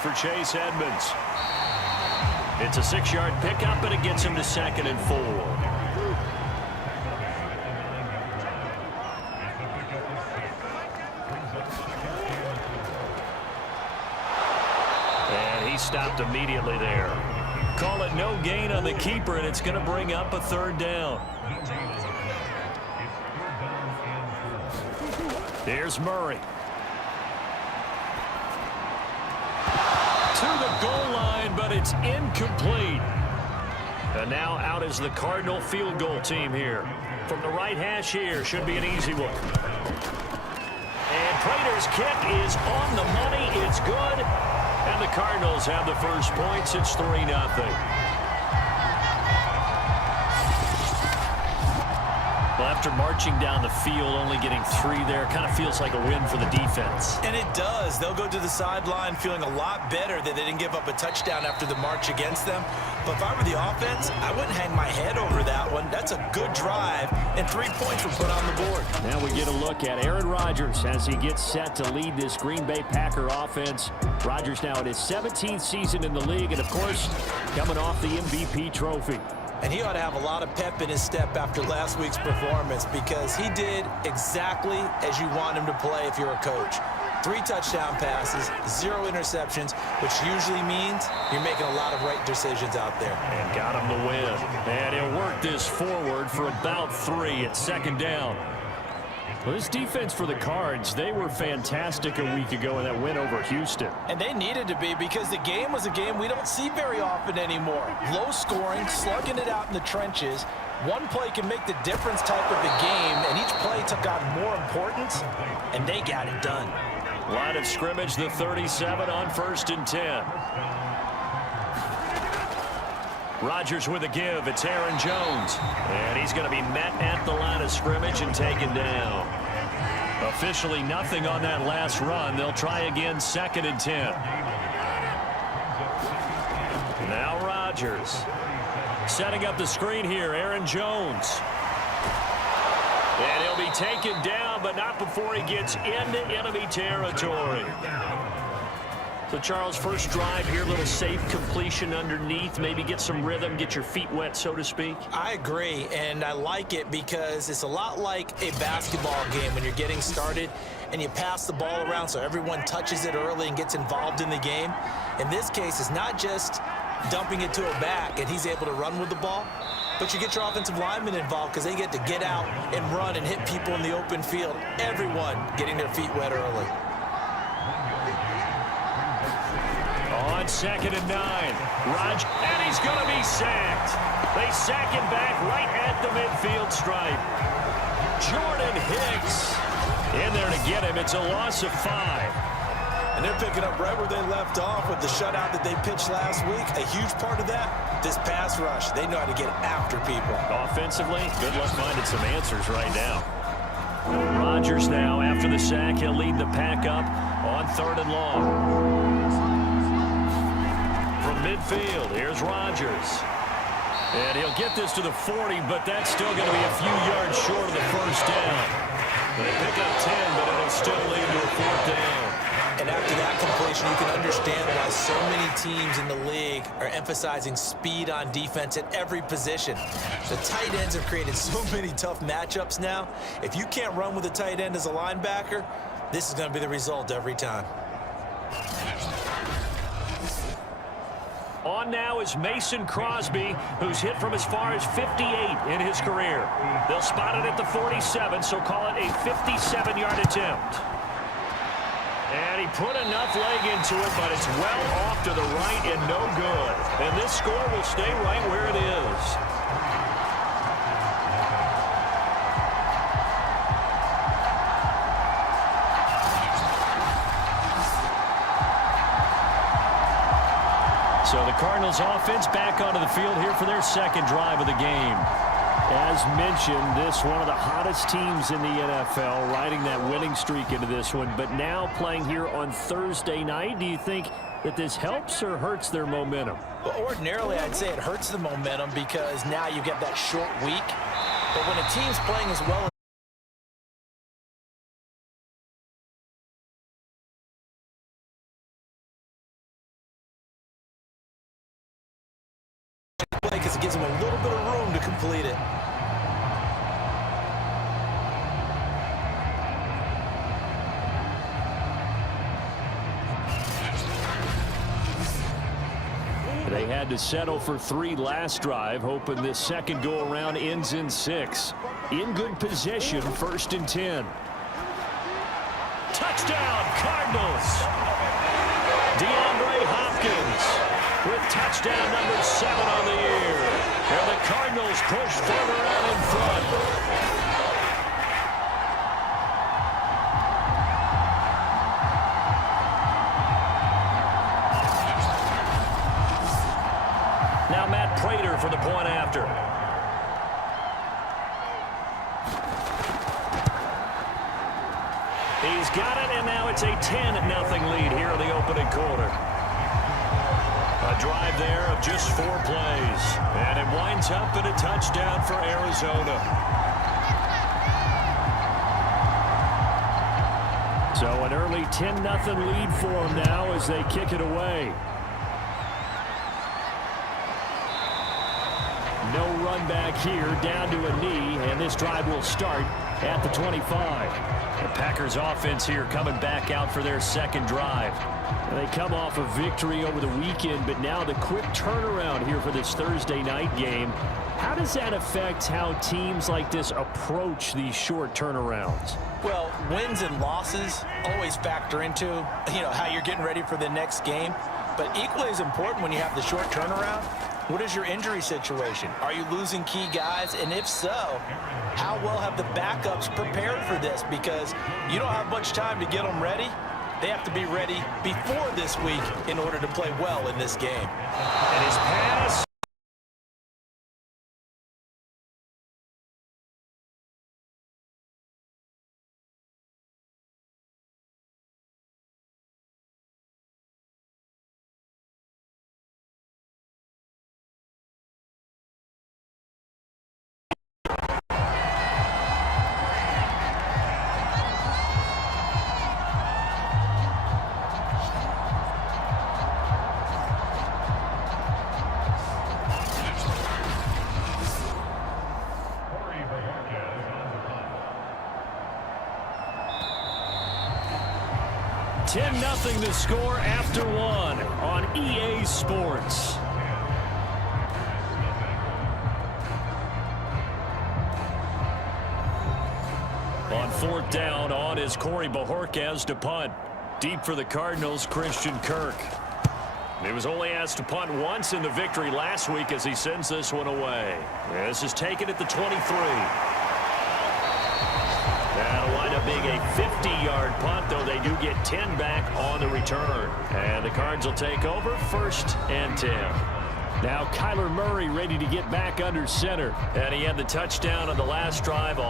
for Chase Edmonds. It's a 6-yard pickup, and it gets him to 2nd and 4. And he stopped immediately there. Call it no gain on the keeper, and it's going to bring up a 3rd down. Here's Murray. To the goal line, but it's incomplete. And now out is the Cardinal field goal team here. From the right hash here, should be an easy one. And Prater's kick is on the money. It's good. And the Cardinals have the first points. It's 3-0. Well, after marching down the field, only getting 3 there, kind of feels like a win for the defense. And it does. They'll go to the sideline feeling a lot better that they didn't give up a touchdown after the march against them. But if I were the offense, I wouldn't hang my head over that one. That's a good drive, and 3 points were put on the board. Now we get a look at Aaron Rodgers as he gets set to lead this Green Bay Packer offense. Rodgers now in his 17th season in the league, and, of course, coming off the MVP trophy. And he ought to have a lot of pep in his step after last week's performance because he did exactly as you want him to play if you're a coach. 3 touchdown passes, 0 interceptions, which usually means you're making a lot of right decisions out there. And got him the win. And he'll work this forward for about 3 at 2nd down. Well, this defense for the Cards, they were fantastic a week ago in that win over Houston. And they needed to be because the game was a game we don't see very often anymore. Low scoring, slugging it out in the trenches. One play can make the difference type of a game, and each play took on more importance, and they got it done. Line of scrimmage, the 37 on 1st and 10. Rodgers with a give. It's Aaron Jones. And he's going to be met at the line of scrimmage and taken down. Officially nothing on that last run. They'll try again 2nd and 10. Now Rodgers. Setting up the screen here, Aaron Jones. And he'll be taken down, but not before he gets into enemy territory. So, Charles, first drive here, little safe completion underneath, maybe get some rhythm, get your feet wet, so to speak. I agree, and I like it because it's a lot like a basketball game when you're getting started and you pass the ball around so everyone touches it early and gets involved in the game. In this case, it's not just dumping it to a back and he's able to run with the ball, but you get your offensive linemen involved because they get to get out and run and hit people in the open field. Everyone getting their feet wet early. On 2nd and 9, and he's going to be sacked. They sack him back right at the midfield stripe. Jordan Hicks in there to get him. It's a loss of 5. And they're picking up right where they left off with the shutout that they pitched last week. A huge part of that, this pass rush. They know how to get after people. Offensively, good luck finding some answers right now. Rodgers now, after the sack, he'll lead the pack up on 3rd and long. From midfield, here's Rodgers. And he'll get this to the 40, but that's still going to be a few yards short of the first down. They pick up 10, but it'll still lead to a 4th down. And after that completion, you can understand why so many teams in the league are emphasizing speed on defense at every position. The tight ends have created so many tough matchups now. If you can't run with a tight end as a linebacker, this is going to be the result every time. On now is Mason Crosby, who's hit from as far as 58 in his career. They'll spot it at the 47, so call it a 57-yard attempt. And he put enough leg into it, but it's well off to the right and no good. And this score will stay right where it is. So the Cardinals offense back onto the field here for their 2nd drive of the game. As mentioned, this one of the hottest teams in the NFL, riding that winning streak into this one, but now playing here on Thursday night. Do you think that this helps or hurts their momentum? Well, ordinarily, I'd say it hurts the momentum because now you get that short week. But when a team's playing as well It gives them a little bit of room to complete it. They had to settle for 3 last drive, hoping this second go-around ends in 6. In good position, 1st and 10. Touchdown, Cardinals! DeAndre Hopkins with touchdown number 7 on the year. And the Cardinals push further out in front. Now Matt Prater for the point after. He's got it, and now it's a 10-0 lead here in the opening quarter. A drive there of just 4 plays. And it winds up in a touchdown for Arizona. So an early 10-0 lead for them now as they kick it away. No run back here, down to a knee, and this drive will start at the 25. The Packers offense here coming back out for their second drive. They come off a victory over the weekend, but now the quick turnaround here for this Thursday night game. How does that affect how teams like this approach these short turnarounds? Well, wins and losses always factor into, how you're getting ready for the next game. But equally as important when you have the short turnaround, what is your injury situation? Are you losing key guys? And if so, how well have the backups prepared for this? Because you don't have much time to get them ready. They have to be ready before this week in order to play well in this game. And his pass. Nothing to score after 1 on EA Sports. On 4th down, on is Corey Bojorquez to punt. Deep for the Cardinals, Christian Kirk. He was only asked to punt once in the victory last week as he sends this one away. This is taken at the 23. That'll wind up being a 50-yard punt, though they do get 10 back on the return. And the Cards will take over 1st and 10. Now Kyler Murray ready to get back under center. And he had the touchdown on the last drive.